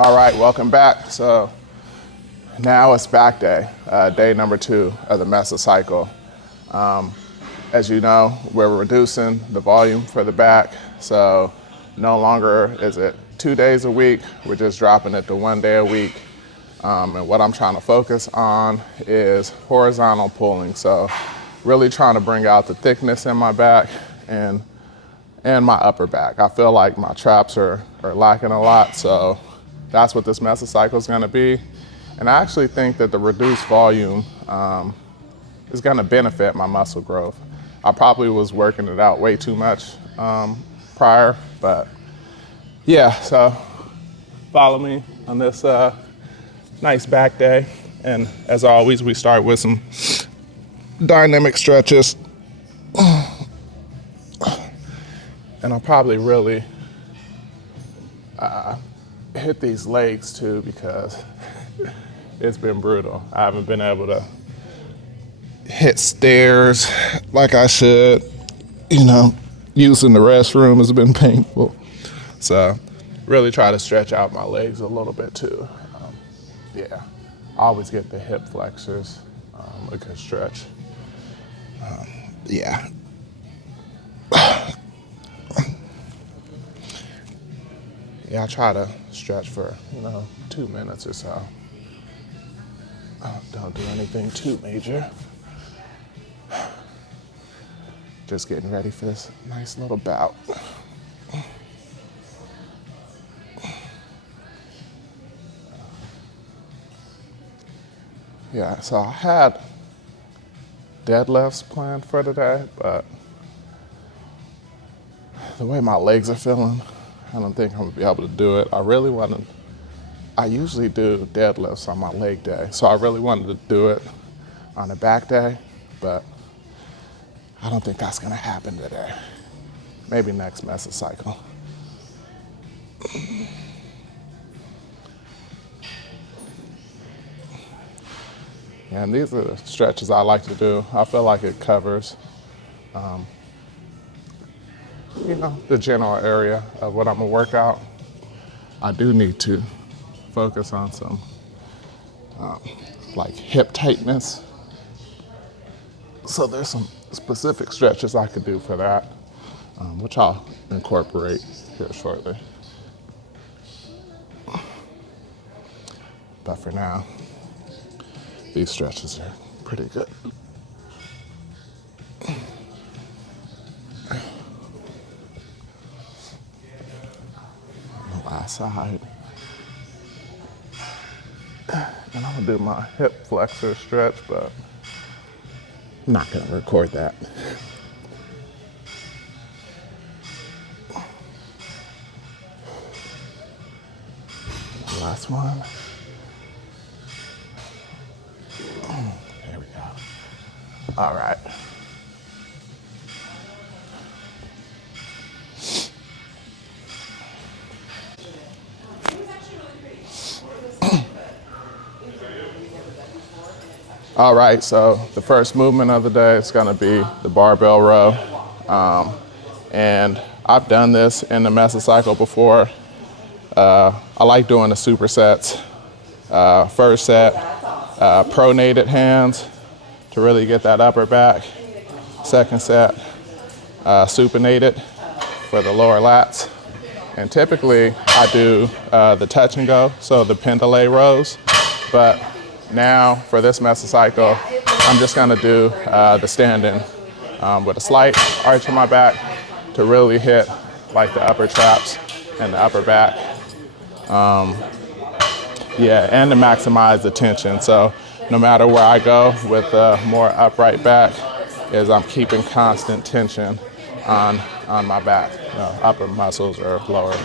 All right, welcome back. So now it's back day, day number 2 of the Mesocycle. As you know, we're reducing the volume for the back. So no longer is it 2 days a week, we're just dropping it to 1 day a week. And what I'm trying to focus on is horizontal pulling. So really trying to bring out the thickness in my back and my upper back. I feel like my traps are lacking a lot, so that's what this Mesocycle is gonna be. And I actually think that the reduced volume is gonna benefit my muscle growth. I probably was working it out way too much prior, but yeah, so follow me on this nice back day. And as always, we start with some dynamic stretches. And I'll probably really hit these legs too, because it's been brutal. I haven't been able to hit stairs like I should. You know, using the restroom has been painful. So really try to stretch out my legs a little bit too. Yeah, I always get the hip flexors, a good stretch. Yeah. Yeah, I try to stretch for, 2 minutes or so. Don't do anything too major. Just getting ready for this nice little bout. Yeah, so I had deadlifts planned for today, but the way my legs are feeling, I don't think I'm gonna be able to do it. I usually do deadlifts on my leg day, so I really wanted to do it on the back day, but I don't think that's gonna happen today. Maybe next Mesocycle. And these are the stretches I like to do. I feel like it covers the general area of what I'm gonna work out. I do need to focus on some like hip tightness. So there's some specific stretches I could do for that, which I'll incorporate here shortly. But for now, these stretches are pretty good. Last side. And I'm gonna do my hip flexor stretch, but I'm not gonna record that. Last one. There we go. All right. All right, so the first movement of the day is gonna be the barbell row. And I've done this in the Mesocycle before. I like doing the supersets. First set, pronated hands to really get that upper back. Second set, supinated for the lower lats. And typically I do the touch and go, so the pendulum rows. But now for this Mesocycle, I'm just gonna do the standing with a slight arch in my back to really hit like the upper traps and the upper back. Yeah, and to maximize the tension. So no matter where I go with a more upright back, I'm keeping constant tension on my back, upper muscles or lower.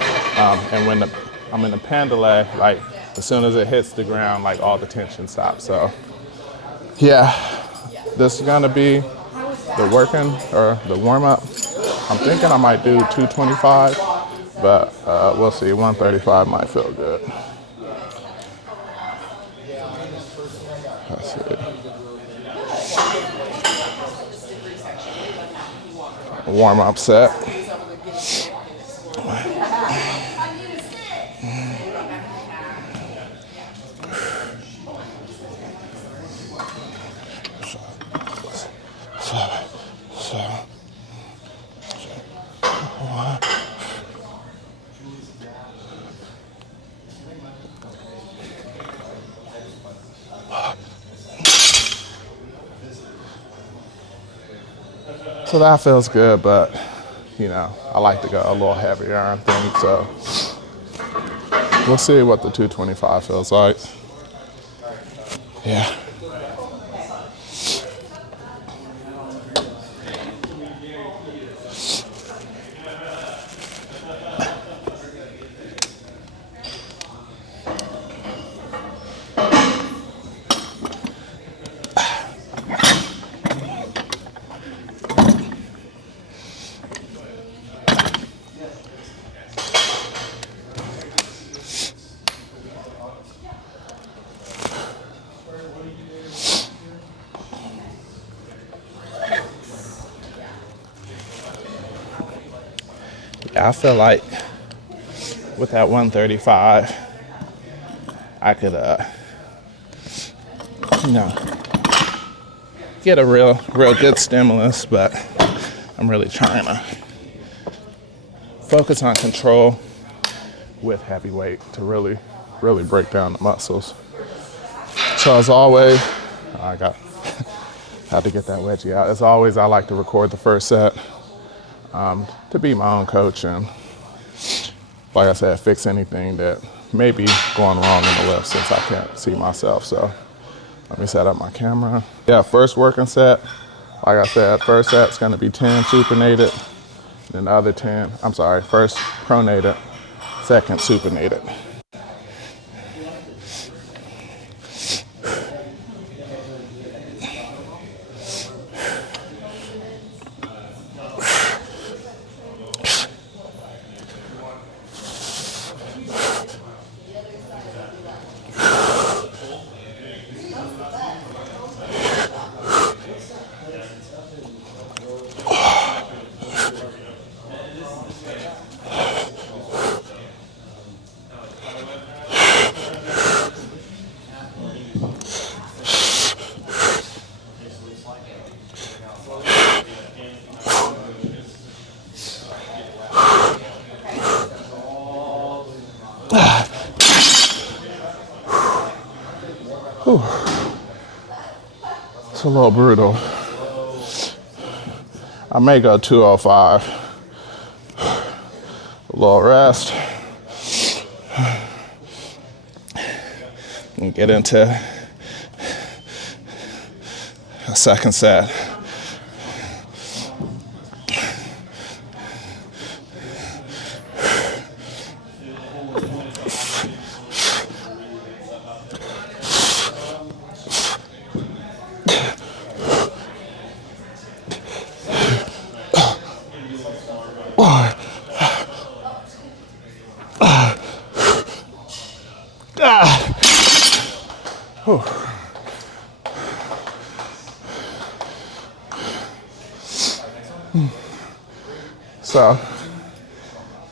And when I'm in the pendulum, like as soon as it hits the ground, like all the tension stops. So yeah, this is gonna be the working or the warm up. I'm thinking I might do 225, but we'll see. 135 might feel good. Let's see. Warm up set. So that feels good, but you know, I like to go a little heavier on things, so we'll see what the 225 feels like. Yeah. I feel like with that 135, I could, you know, get a real good stimulus, but I'm really trying to focus on control with heavy weight to really break down the muscles. So as always, I had to get that wedgie out. As always, I like to record the first set to be my own coach and, like I said, fix anything that may be going wrong in the lift since I can't see myself. So let me set up my camera. Yeah, first working set, like I said, first set's gonna be 10 supinated, then the other 10, first pronated, second supinated. Whew. It's a little brutal. I may go 205. A little rest. And get into a second set. So I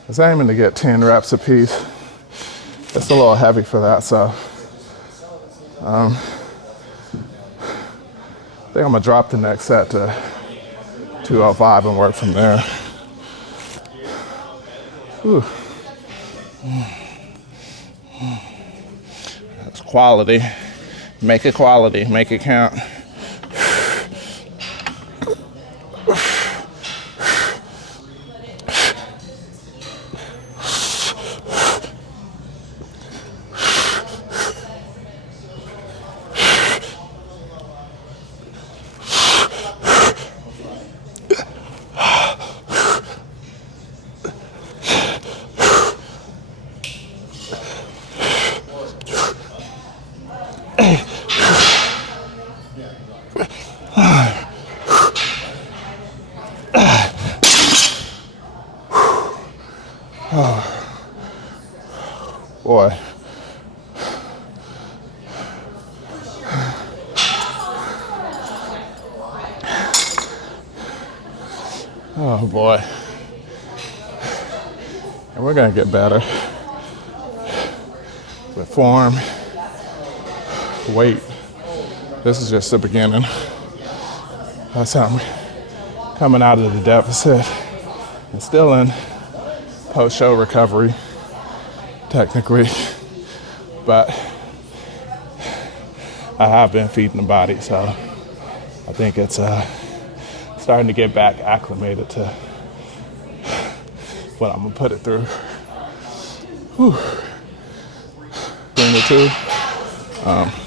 was aiming to get 10 reps a piece. It's a little heavy for that, so I think I'm gonna drop the next set to 205 and work from there. Ooh. That's quality. Make it quality, make it count. Boy. Oh boy. And we're gonna get better with form, weight. This is just the beginning. That's how I'm coming out of the deficit and still in post-show recovery, technically, but I have been feeding the body, so I think it's starting to get back acclimated to what I'm gonna put it through. Whew. Bring the two,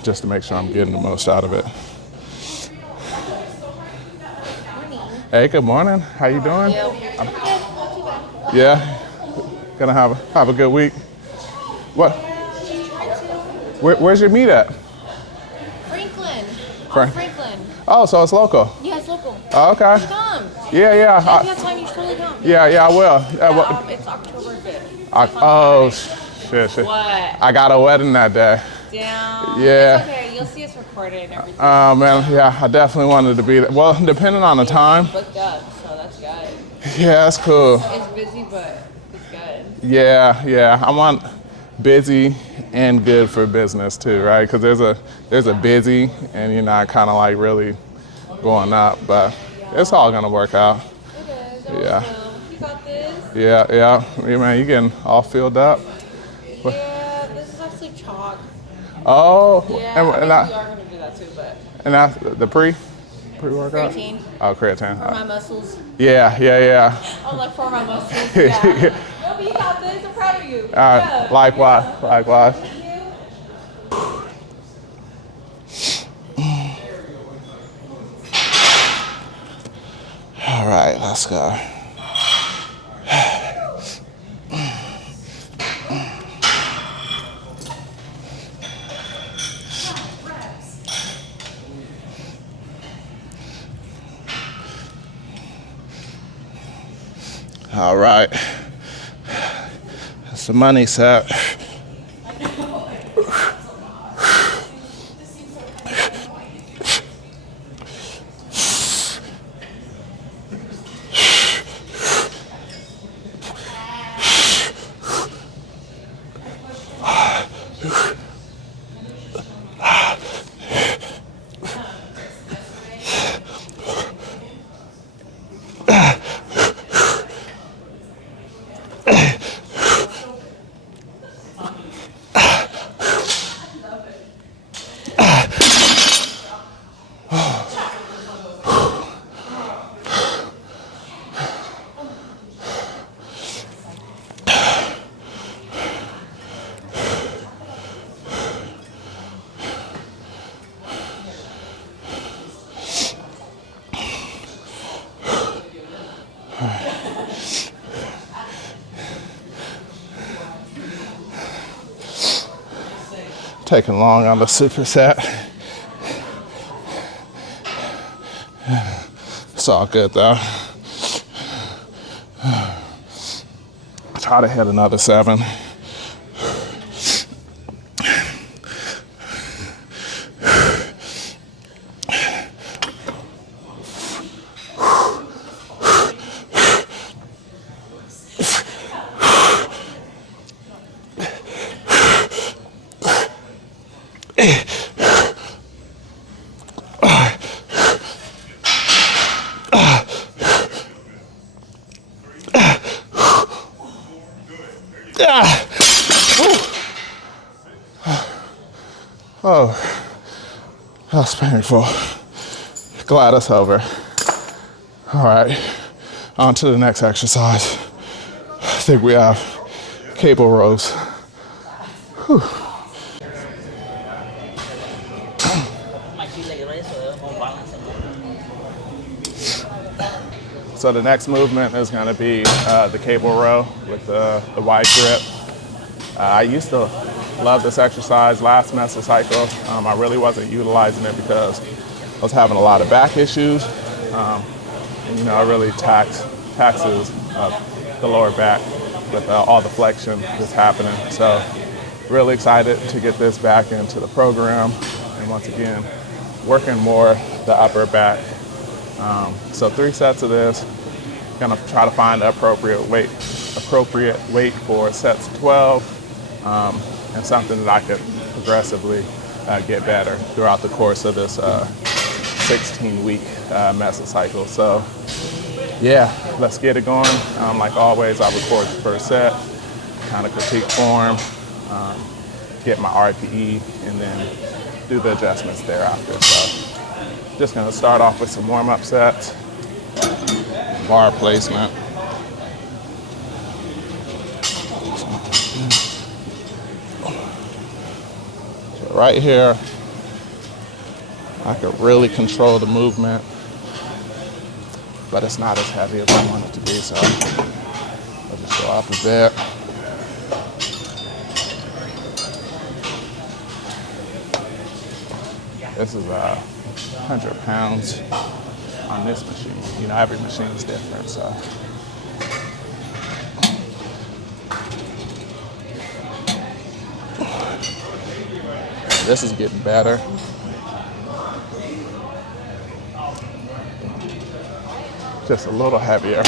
just to make sure I'm getting the most out of it. Hey, good morning. How you doing? Yeah, gonna have a good week. What? Where's your meet at? Franklin. Franklin. Oh, so it's local. Yeah, it's local. Oh, okay. Come. Yeah. If you have time, you should totally come. Yeah, I will. It's October 5th. Oh, shit. What? I got a wedding that day. Damn. Yeah. It's okay. You'll see us recorded and everything. Oh, man. Yeah, I definitely wanted to be there. Well, depending on the time. Booked up, so that's good. Yeah, that's cool. It's busy, but it's good. Yeah. I want busy and good for business too, right? Because there's a busy and you're not kind of like really going up, but it's all gonna work out. It is. Yeah. You got this? Yeah. Man, you getting all filled up? Yeah, this is actually chalk. Oh. Yeah, we are gonna do that too, but. And that's the pre-workout? Creatine. Oh, creatine. For my muscles. Yeah. I'm like, for my muscles. Yeah. No, but you got this. I'm proud of you. All right. Likewise. Thank you. All right, let's go. All right, that's the money set. Taking long on the superset. It's all good though. Try to hit another 7. Oh, that's painful. Glad it's over. All right, on to the next exercise. I think we have cable rows. Whew. So the next movement is going to be the cable row with the wide grip. I used to love this exercise last Mesocycle. I really wasn't utilizing it because I was having a lot of back issues. And it really taxes the lower back with all the flexion that's happening. So really excited to get this back into the program. And once again, working more the upper back. So 3 sets of this. Gonna try to find the appropriate weight for sets 12. And something that I could progressively get better throughout the course of this 16-week Mesocycle. So yeah, let's get it going. Like always, I record the first set, kind of critique form, get my RPE, and then do the adjustments thereafter. So just gonna start off with some warm-up sets. bar placement. So right here, I could really control the movement, but it's not as heavy as I want it to be, so I'll just go up a bit. This is 100 pounds on this machine. You know, every machine is different, so. This is getting better. Just a little heavier. I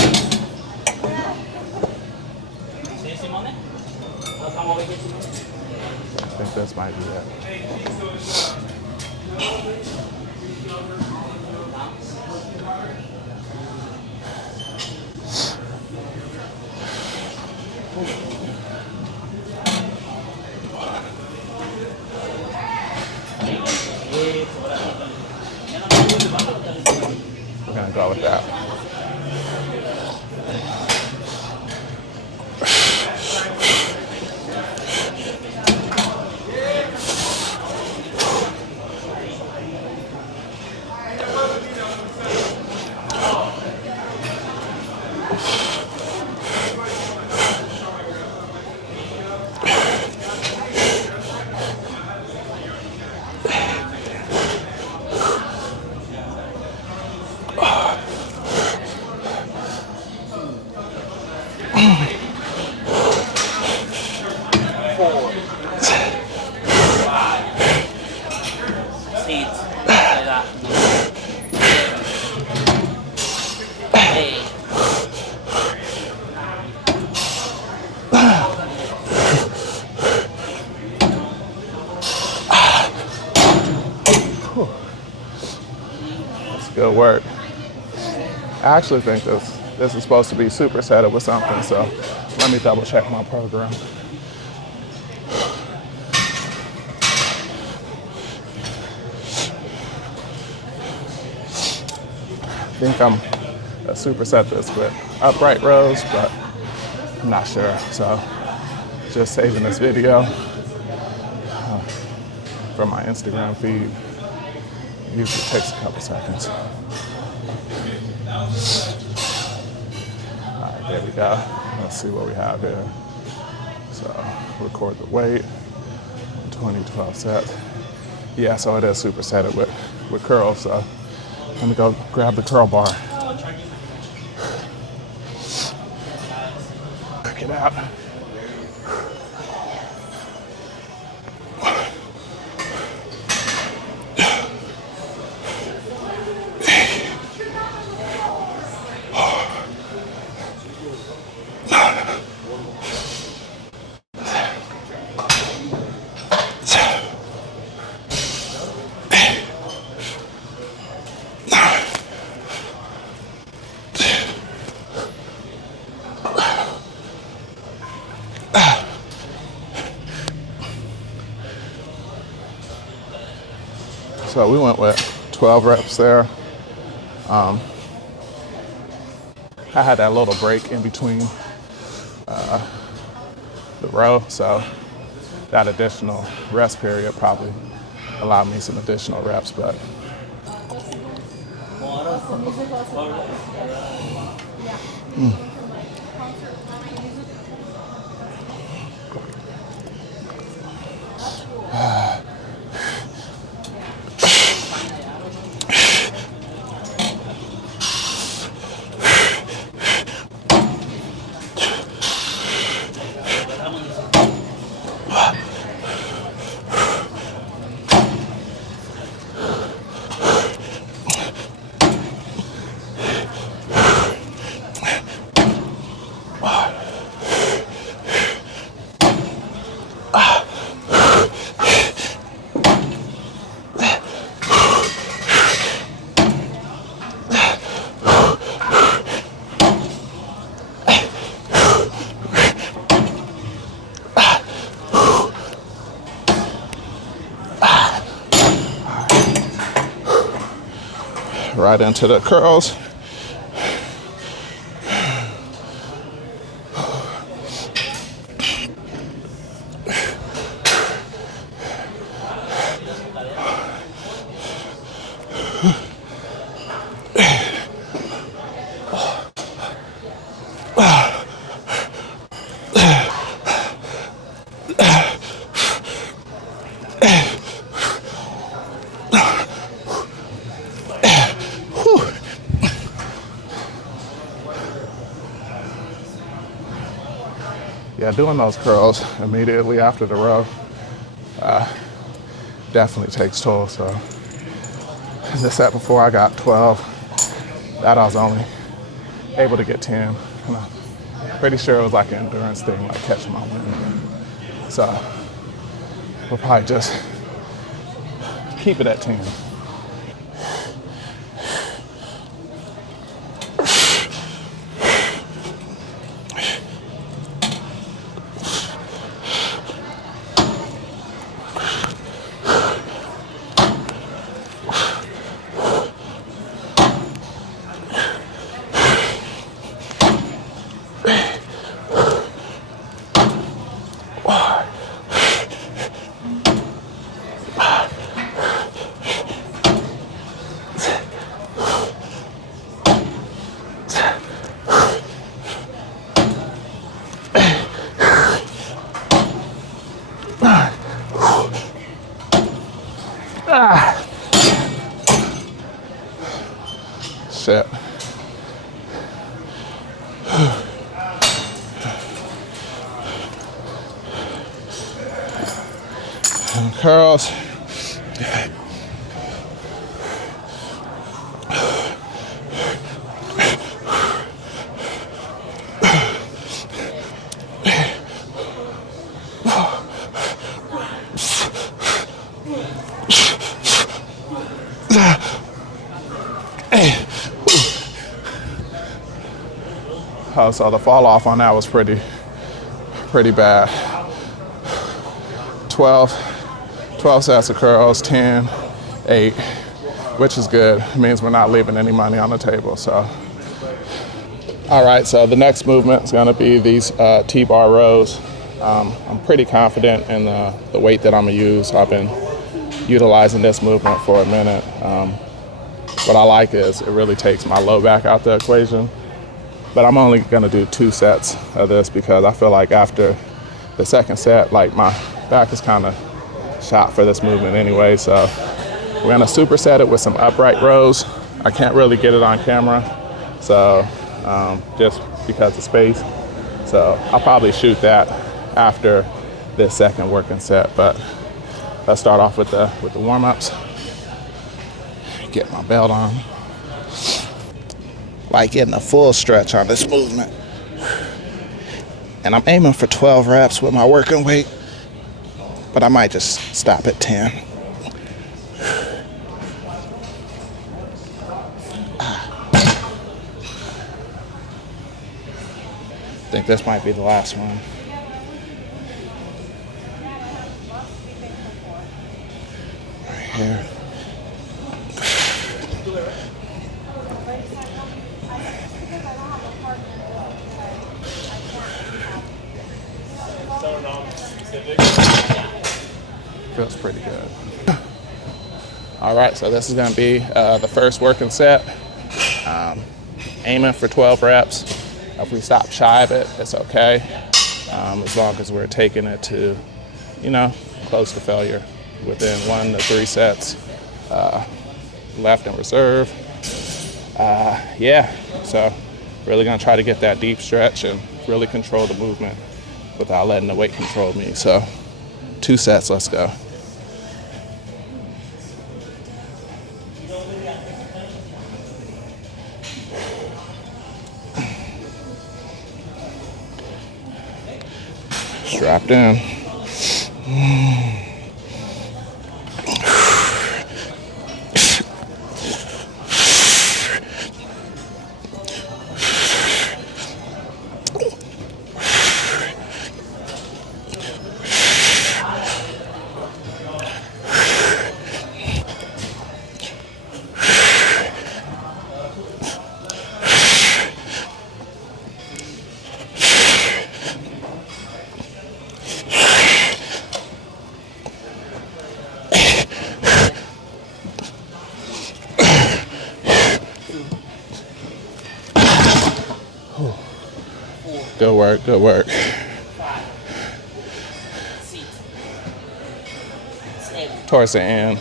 think this might be it. We're gonna go with that. That's good work. I actually think this is supposed to be supersetted with something, so let me double check my program. I think I'm a superset this with upright rows, but I'm not sure. So just saving this video for my Instagram feed. Usually takes a couple seconds. All right, there we go. Let's see what we have here. So record the weight, 20-12 sets. Yeah, so it is supersetted with curls. So let me go grab the curl bar. Check it out. So we went with 12 reps there. I had that little break in between the row, so that additional rest period probably allowed me some additional reps, but right into the curls. yeah, doing those curls immediately after the row definitely takes toll. So the set before I got 12, that I was only able to get 10. And I'm pretty sure it was like an endurance thing, like catching my wind. So we'll probably just keep it at 10. Shit. And curls. So the fall off on that was pretty bad. 12 sets of curls, 10, 8, which is good. It means we're not leaving any money on the table. So, all right, so the next movement is gonna be these T-bar rows. I'm pretty confident in the weight that I'm gonna use. I've been utilizing this movement for a minute. What I like is it really takes my low back out the equation. But I'm only gonna do 2 sets of this because I feel like after the second set, like my back is kind of shot for this movement anyway. So we're gonna superset it with some upright rows. I can't really get it on camera, so just because of space. So I'll probably shoot that after this second working set. But let's start off with the warm-ups. Get my belt on. Like getting a full stretch on this movement. And I'm aiming for 12 reps with my working weight, but I might just stop at 10. I think this might be the last one. Right here. Feels pretty good. All right, so this is gonna be the first working set. Aiming for 12 reps. If we stop shy of it, it's okay. As long as we're taking it to, close to failure within 1 to 3 sets. Left in reserve. Yeah, so really gonna try to get that deep stretch and really control the movement without letting the weight control me. So 2 sets, let's go. Strapped in. Good work, good work. Towards the end,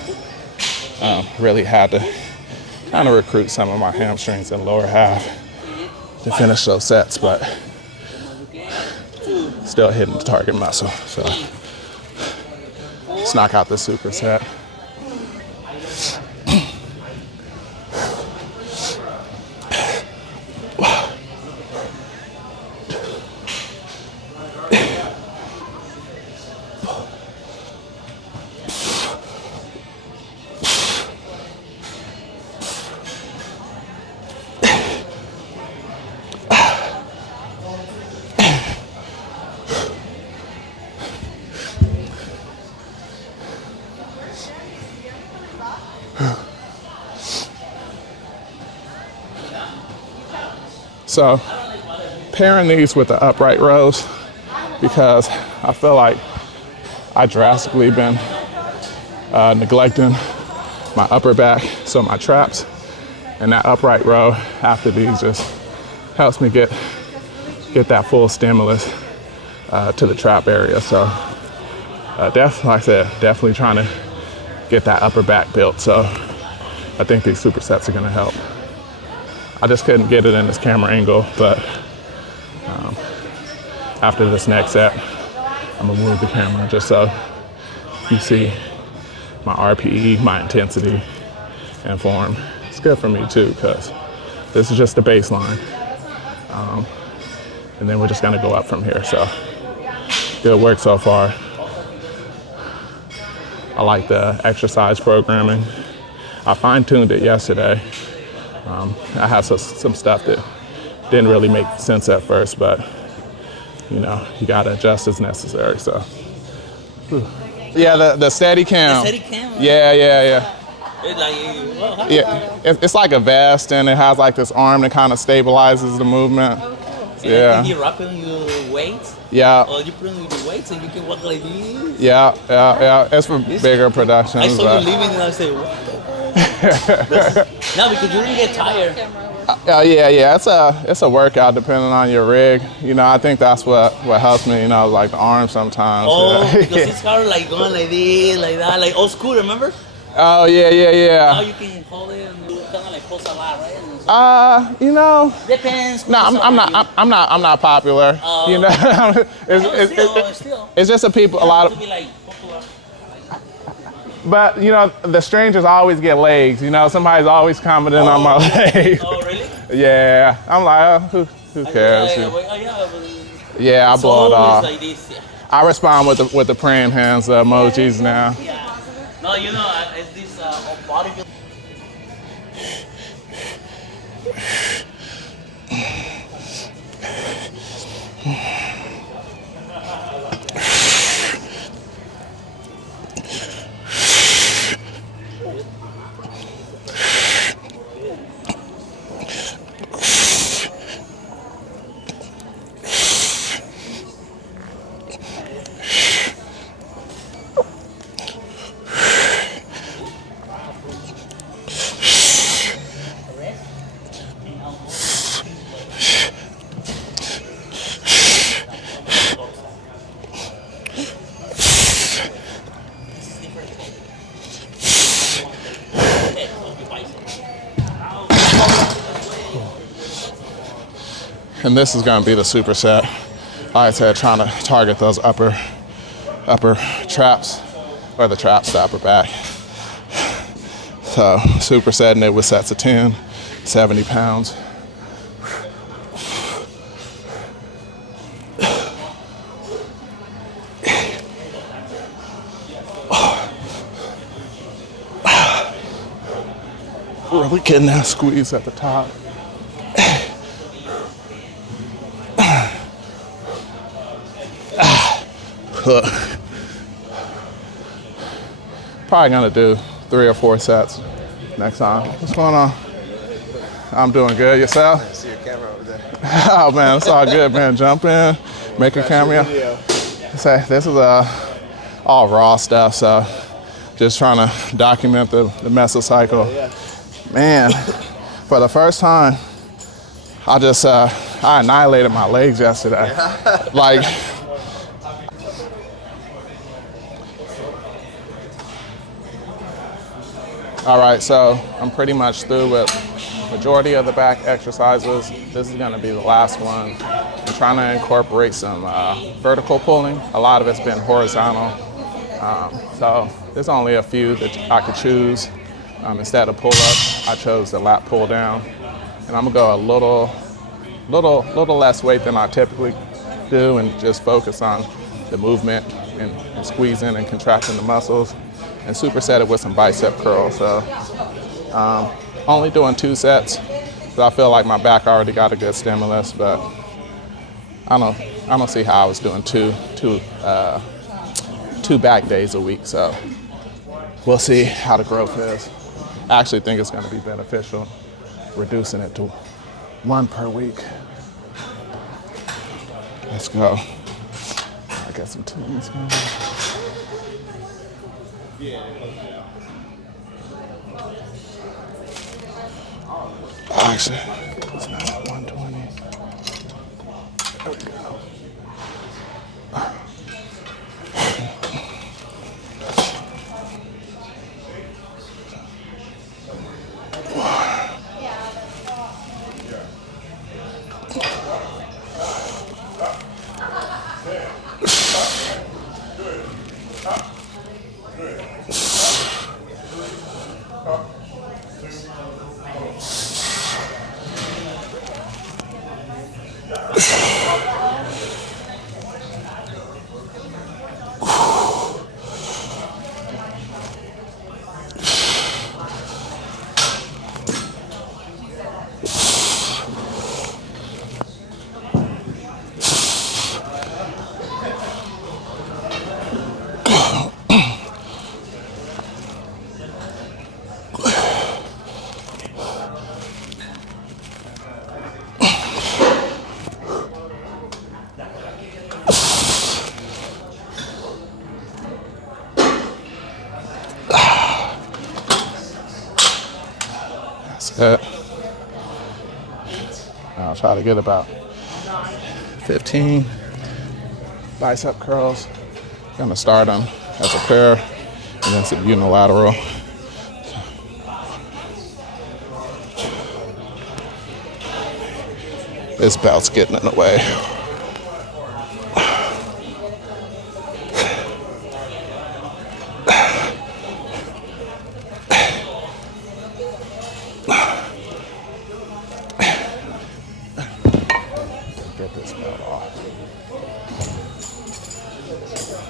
really had to kind of recruit some of my hamstrings in the lower half to finish those sets, but still hitting the target muscle. So let's knock out the superset. So pairing these with the upright rows, because I feel like I drastically been neglecting my upper back, so my traps, and that upright row after these just helps me get that full stimulus to the trap area. So definitely, like I said, definitely trying to get that upper back built. So I think these supersets are gonna help. I just couldn't get it in this camera angle, but after this next set, I'm gonna move the camera just so you see my RPE, my intensity, and form. It's good for me too, because this is just the baseline. And then we're just gonna go up from here. So good work so far. I like the exercise programming. I fine-tuned it yesterday. I had some stuff that didn't really make sense at first, but you know, you gotta adjust as necessary. So, yeah, the steady cam. The steady cam. Yeah. It's like, well, Yeah, it's like a vest, and it has like this arm that kind of stabilizes the movement. Yeah. And you wrap on your weights. Yeah. Or you put on your weights and you can walk like this. Yeah. It's for bigger productions. I saw you leaving and I said, what the fuck? No, because you didn't get tired. Yeah. It's a workout depending on your rig. You know, I think that's what helps me. You know, like the arms sometimes. Oh, yeah. because it's hard like going like this, like that, like old school. Remember? Oh yeah. Now you can hold it and you kind of like post a lot, right? You know. Depends. No, I'm not popular. You know, it's just a lot of. But you know, the strangers always get legs. You know, somebody's always commenting on my legs. Oh really? Yeah, I'm like, who cares? Yeah, I blow it off. Like this, yeah. I respond with the praying hands, the emojis now. Yeah. No, you know, it's this bodybuilder. And this is going to be the superset. Like I said, trying to target those upper traps, or the traps, the upper back. So supersetting it with sets of 10, 70 pounds. Really getting that squeeze at the top. Probably gonna do 3 or 4 sets next time. What's going on? I'm doing good. Yourself? I see your camera over there. Oh man, it's all good, man. Jump in, make a cameo. Say this is all raw stuff, so just trying to document the Mesocycle. Man, for the first time, I annihilated my legs yesterday. Like. All right, so I'm pretty much through with majority of the back exercises. This is gonna be the last one. I'm trying to incorporate some vertical pulling. A lot of it's been horizontal. So there's only a few that I could choose. Instead of pull up, I chose the lat pull down. And I'm gonna go a little less weight than I typically do and just focus on the movement and squeezing and contracting the muscles, and superset it with some bicep curls. So only doing 2 sets. So I feel like my back already got a good stimulus, but I don't see how I was doing two back days a week. So we'll see how the growth is. I actually think it's going to be beneficial, reducing it to 1 per week. Let's go. I got some tunes going. Actually, it's not at 120. There we go. That's it. I'll try to get about 15 bicep curls. Gonna start them as a pair and then some unilateral. This belt's getting in the way. Get this belt off.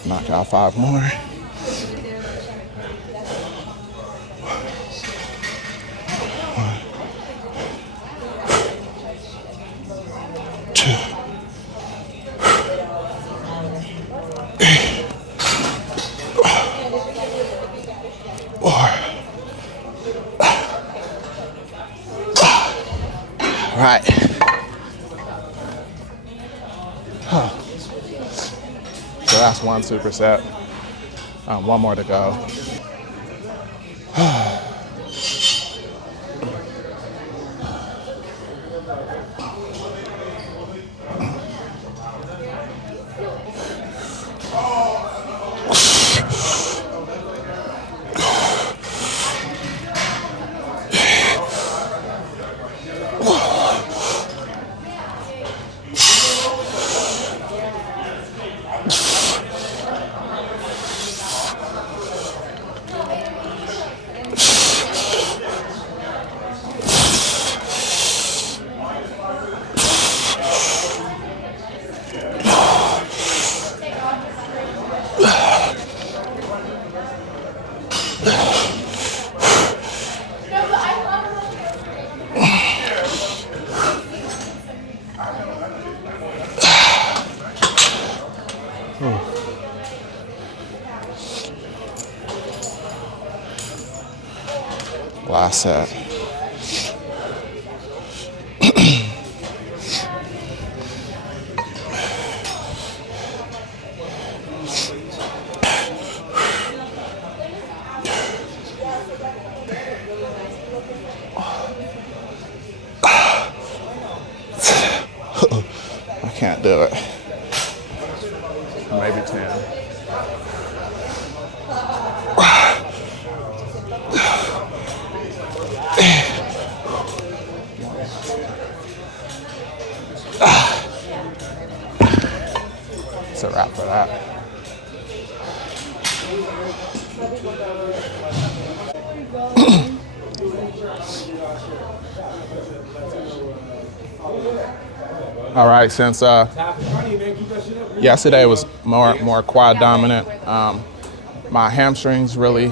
Knock out 5 more. Right. So that's 1 superset. 1 more to go. Last set. I can't do it. Maybe 10. that. All right, since yesterday was more quad dominant, my hamstrings really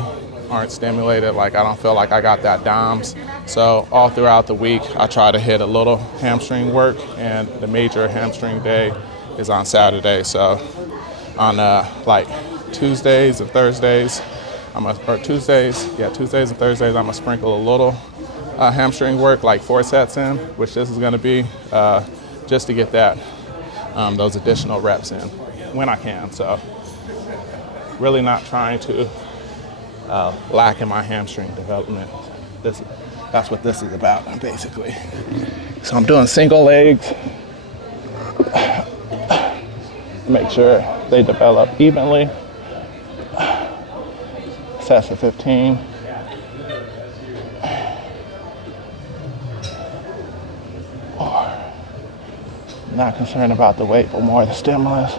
aren't stimulated. Like, I don't feel like I got that DOMS. So all throughout the week, I try to hit a little hamstring work, and the major hamstring day is on Saturday. So on like Tuesdays and Thursdays, Tuesdays and Thursdays, I'm gonna sprinkle a little hamstring work, like 4 sets in, which this is gonna be, just to get that those additional reps in when I can. So really not trying to lack in my hamstring development. That's what this is about, basically. So I'm doing single legs. Make sure they develop evenly. Sets for 15. Not concerned about the weight, but more the stimulus.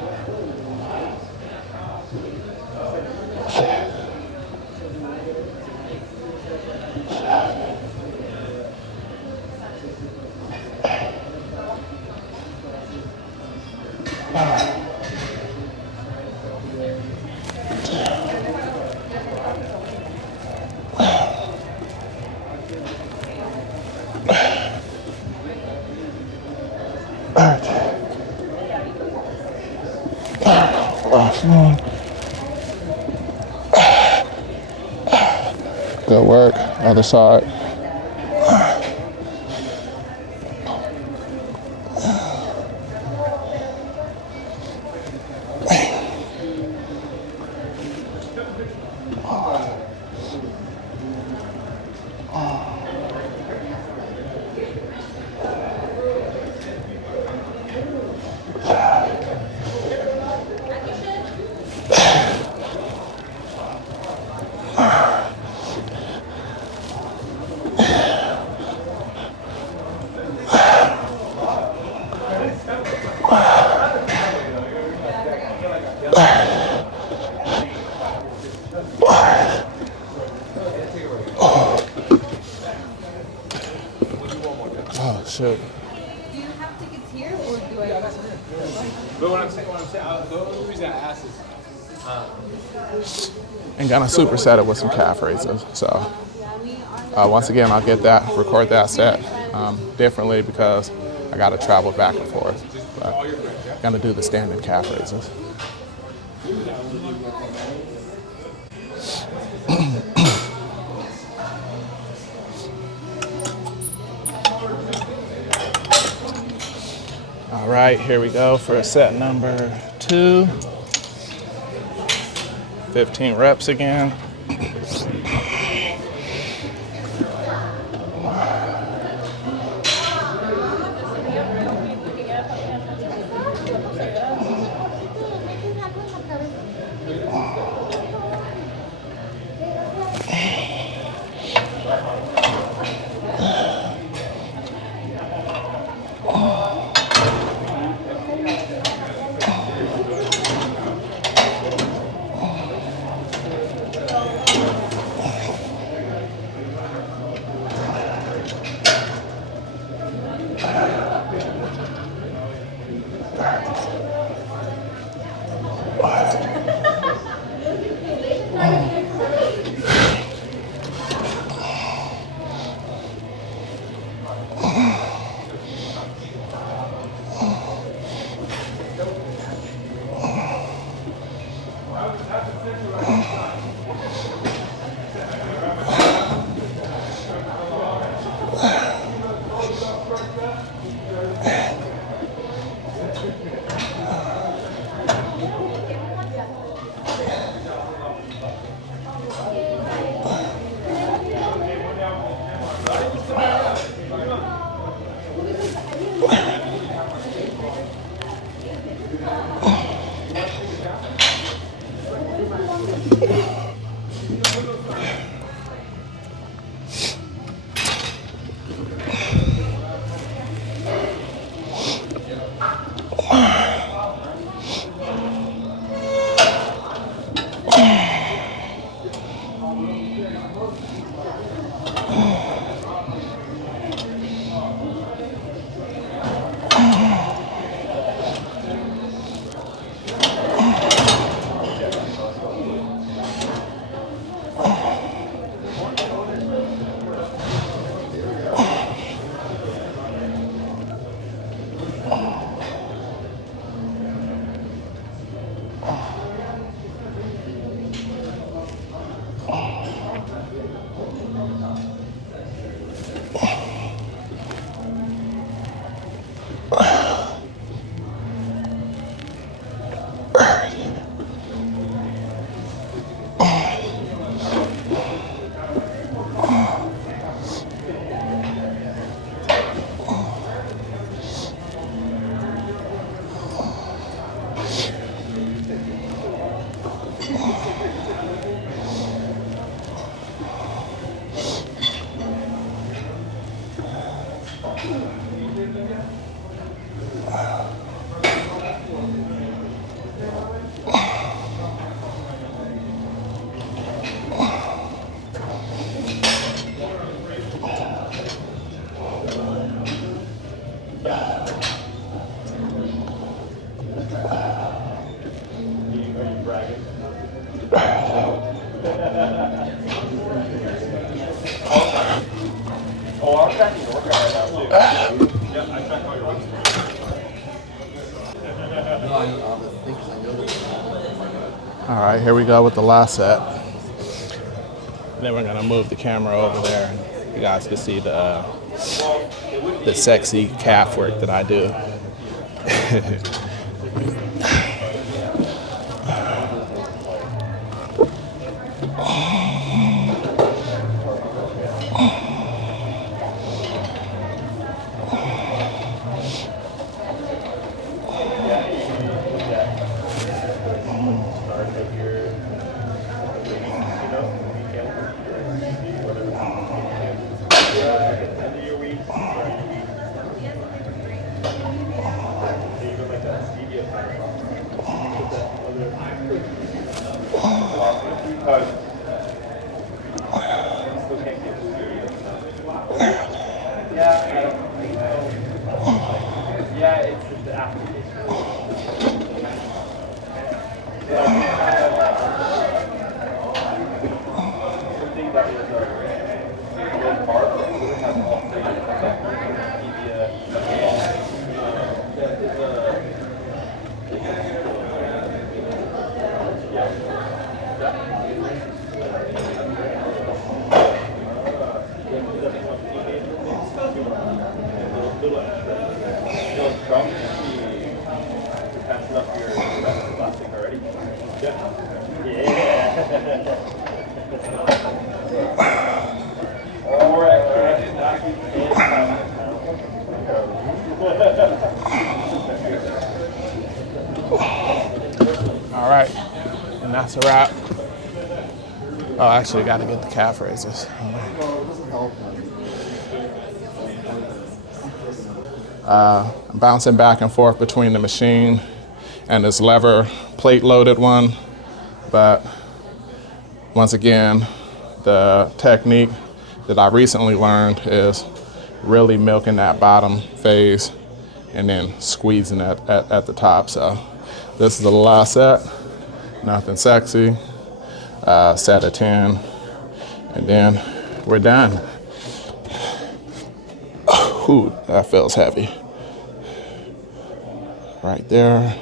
Last one. Good work. Other side. Oh, shit. Do you have tickets here, or do I? But what I'm saying, the only reason I asked is, And gonna superset it with some calf raises. So once again, I'll record that set differently because I gotta travel back and forth. But gonna do the standard calf raises. All right, here we go for set number 2. 15 reps again. All right, here we go with the last set. Then we're gonna move the camera over there. You guys can see the sexy calf work that I do. All right, and that's a wrap. Oh, actually, got to get the calf raises. I'm bouncing back and forth between the machine and this lever plate loaded one. But once again, the technique that I recently learned is really milking that bottom phase and then squeezing it at the top. So this is the last set, nothing sexy, set of 10, and then we're done. Ooh, that feels heavy. Right there.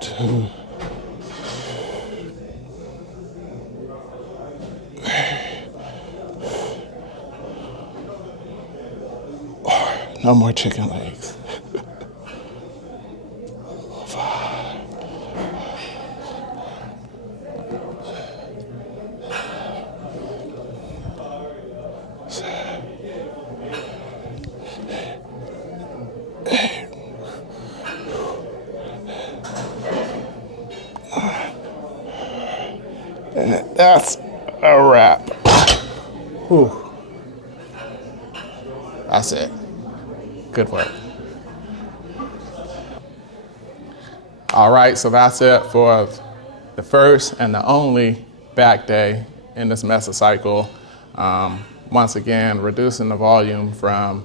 Two. No more chicken legs. 5. 7. 8. 9. And that's a wrap. Whew. That's it. Good work. All right, so that's it for the first and the only back day in this mesocycle. Once again, reducing the volume from,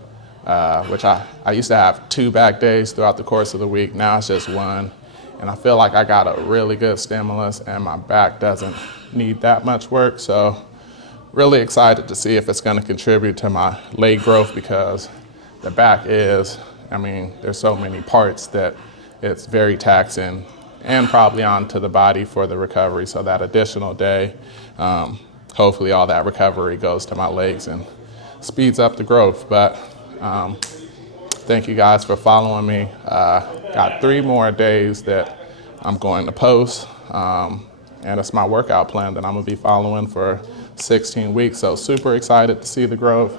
which I used to have 2 back days throughout the course of the week. Now it's just 1. And I feel like I got a really good stimulus and my back doesn't need that much work. So really excited to see if it's gonna contribute to my leg growth, because the back is, I mean, there's so many parts that it's very taxing and probably onto the body for the recovery. So that additional day, hopefully all that recovery goes to my legs and speeds up the growth. But thank you guys for following me. Got 3 more days that I'm going to post, and it's my workout plan that I'm gonna be following for 16 weeks. So super excited to see the growth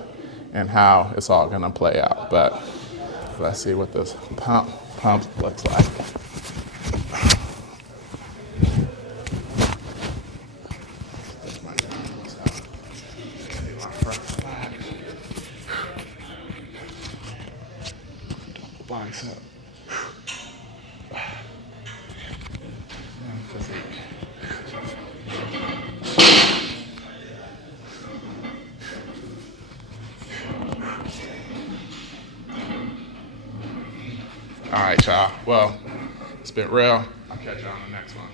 and how it's all gonna play out. But let's see what this pump looks like. Bicep. Physique. All right, y'all. Well, it's been real. I'll catch y'all on the next one.